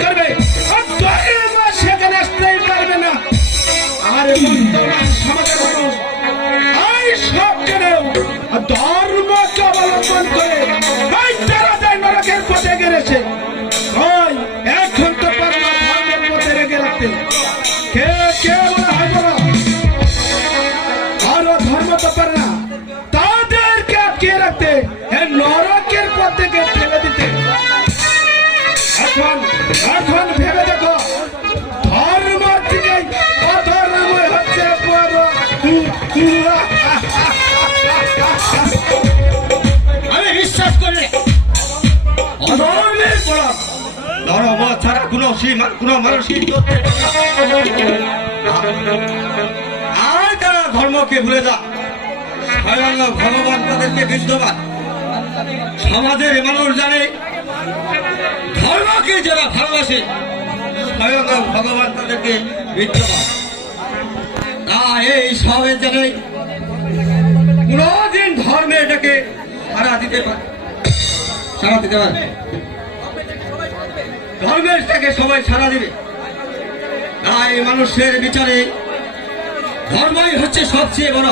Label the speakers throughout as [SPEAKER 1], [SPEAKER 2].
[SPEAKER 1] করবে। সেখানে আসতেই পারবে না। আর এখন ভেবে দেখো ধর্ম থেকে অধর্ম হচ্ছে বড়
[SPEAKER 2] আমি বিশ্বাস করি। অধর্মের বড় ধর্ম ছাড়া কোনো সীমা কোনো মানুষই পারে। আর যারা ধর্মকে ভুলে যা ভগবান তাদেরকে বিদ্যমান সমাজের মানুষ জানে ধর্মকে যারা ভালোবাসে স্বয়ং ভগবান তাদেরকে বিদ্যমান। তা এই সবে জানে কোনদিন ধর্মে এটাকে সারা দিতে পারে। সারা দিতে ধর্মের থেকে সবাই সারা দিবে। তাই মানুষের বিচারে ধর্মই হচ্ছে সবচেয়ে বড়।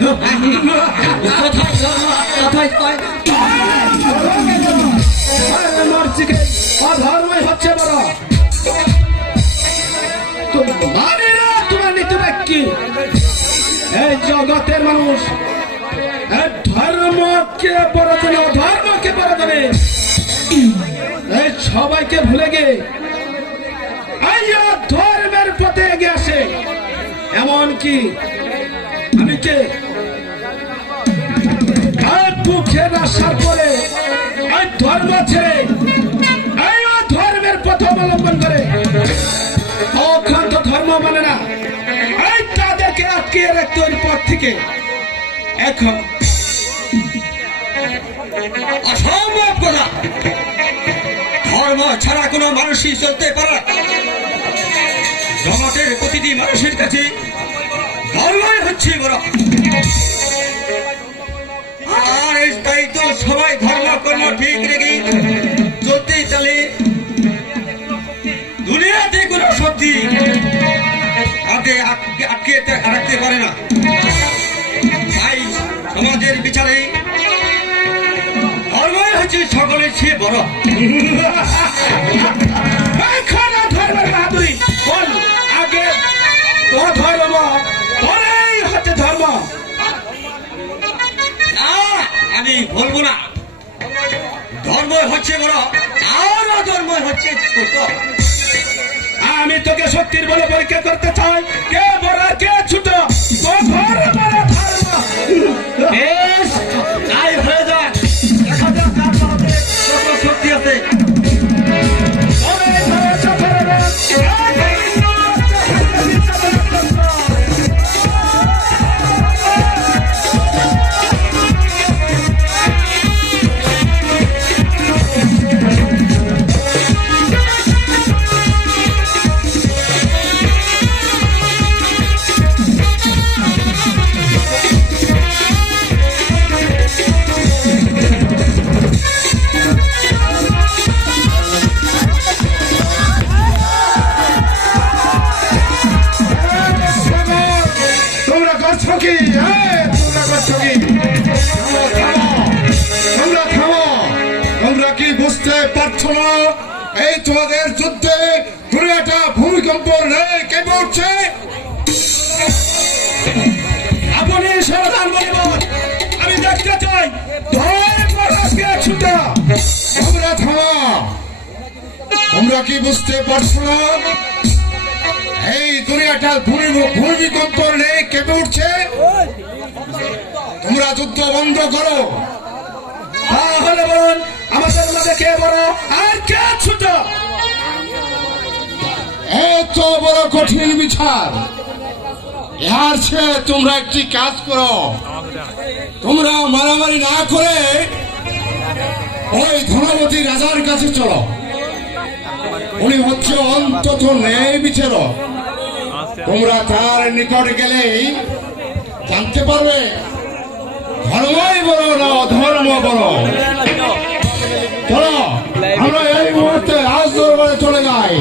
[SPEAKER 2] কোথায় ধর্ম, কোথায়
[SPEAKER 1] মর্জিকে অধর্মই হচ্ছে বড়। মানে তোমার নীতি এই জগতের মানুষ ধর্মকে পরাজনে অধর্মকে পরাজনে এই সবাইকে ভুলে গিয়ে ধর্মের পথে এগিয়ে আসে। এমন কি আমি কে? মুখে আসার পরে ধর্ম ছেড়ে ধর্মের পথ অবলম্বন করে। অখান্ত ধর্ম মানে না, এই তাদেরকে আটকে রাখতে ওই পথ থেকে। এখন
[SPEAKER 2] অসম্ভব কথা। ধর্ম ছাড়া কোনো মানুষই চলতে পারে। জগতের প্রতিটি মানুষের কাছে ধর্মই হচ্ছে বড়। আর তাই তো সবাই ধর্ম কর্ম ঠিক রেখে চলতে চলে। দুনিয়াতে কোনো শক্তি তাকে আটকে রাখতে পারে না। তাই সমাজের বিচারে ধর্মই হচ্ছে সকলের চেয়ে বড়। আমি
[SPEAKER 1] তোকে সত্যির বলে পরীক্ষা করতে চাই। কে বড় কে ছোট?
[SPEAKER 2] বেশ, তাই হয়ে যাক। দেখা যাক কার শক্তি আছে।
[SPEAKER 3] বুঝতে এই তোমাদের যুদ্ধে দুনিয়াটা ভূমিকম্প নেই কেঁপে উঠছে
[SPEAKER 1] আপনি সমাধান বলিব আমি দেখতে চাই। আজকে
[SPEAKER 3] তোমরা কি বুঝতে পারছ না? এই দুনিয়াটা ভূমি- ভূমিকম্প নেই কেঁপে উঠছে তোমরা যুদ্ধ বন্ধ করো।
[SPEAKER 1] তাহলে বলুন। আমাদের মধ্যে কে বড় আর কে ছোট?
[SPEAKER 3] এত বড় কঠিন বিচার। ইহার সে তোমরা একটি কাজ করো। তোমরা মারামারি না করে ওই ধনবতী রাজার কাছে চলো। উনি হচ্ছে অন্তত ন্যায় বিচারক। তোমরা তার নিকট গেলেই জানতে পারবে, ধর্মই বলো না ধর্ম বলো। চলো আমরা এই মুহূর্তে রাজ দরবারে
[SPEAKER 4] চলে যাই।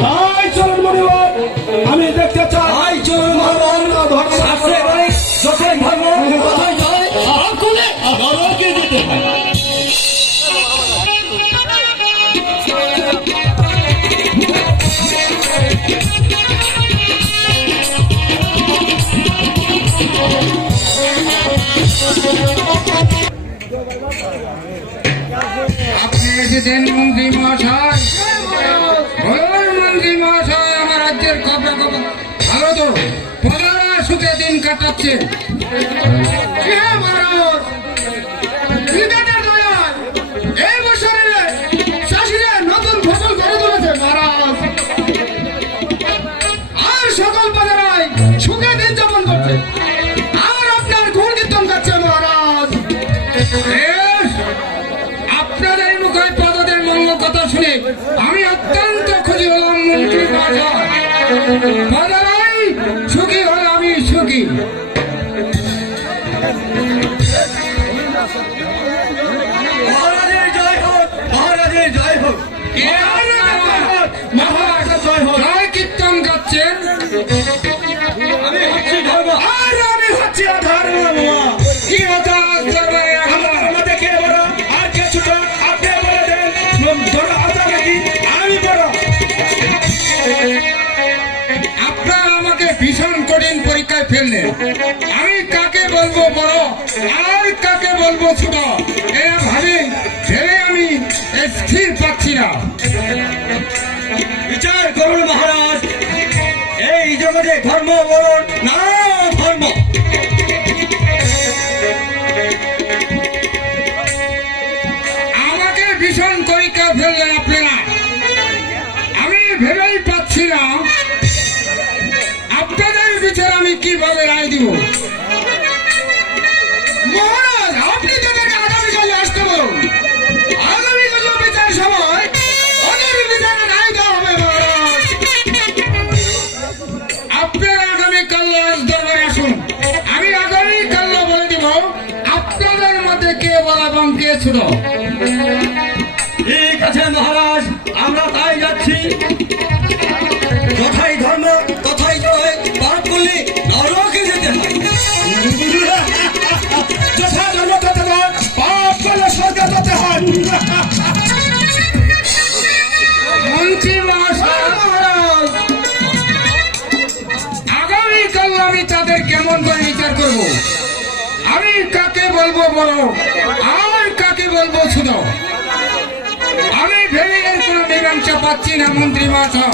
[SPEAKER 4] দয়াল এই মহারাজ। আপনার মহারাজ। এই আমি অত্যন্ত খুশি হলাম মন্ত্রী রাজা কীর্তন গাচ্ছেন আর আমি হচ্ছি অধর্ম কি হতো আপনারা আমাকে ভীষণ কঠিন পরীক্ষায় ফেললেন। আমি কাকে বলব বড়? আর কাকে বলব ছোট?
[SPEAKER 2] করুন মহারাজ। এই জগতে ধর্ম বলুন। না, ধর্ম।
[SPEAKER 4] আমাকে ভীষণ পরীক্ষা ফেললেন আপনারা। আমি ভেবেই পাচ্ছি না। আপনাদের বিচার আমি কীভাবে রায় দিব? ছোট
[SPEAKER 2] ঠিক আছে, মহারাজ, আমরা তাই যাচ্ছি। যথাই ধর্ম, তথাই জয় পাপ করলে নরকে যেতে
[SPEAKER 4] আমি তাদের কেমন করে বিচার করব? আমি কাকে বলব বলো? আর বলব শুধু আমি ভেবে কোনো মীমাংসা পাচ্ছি না মন্ত্রী মহাশয়।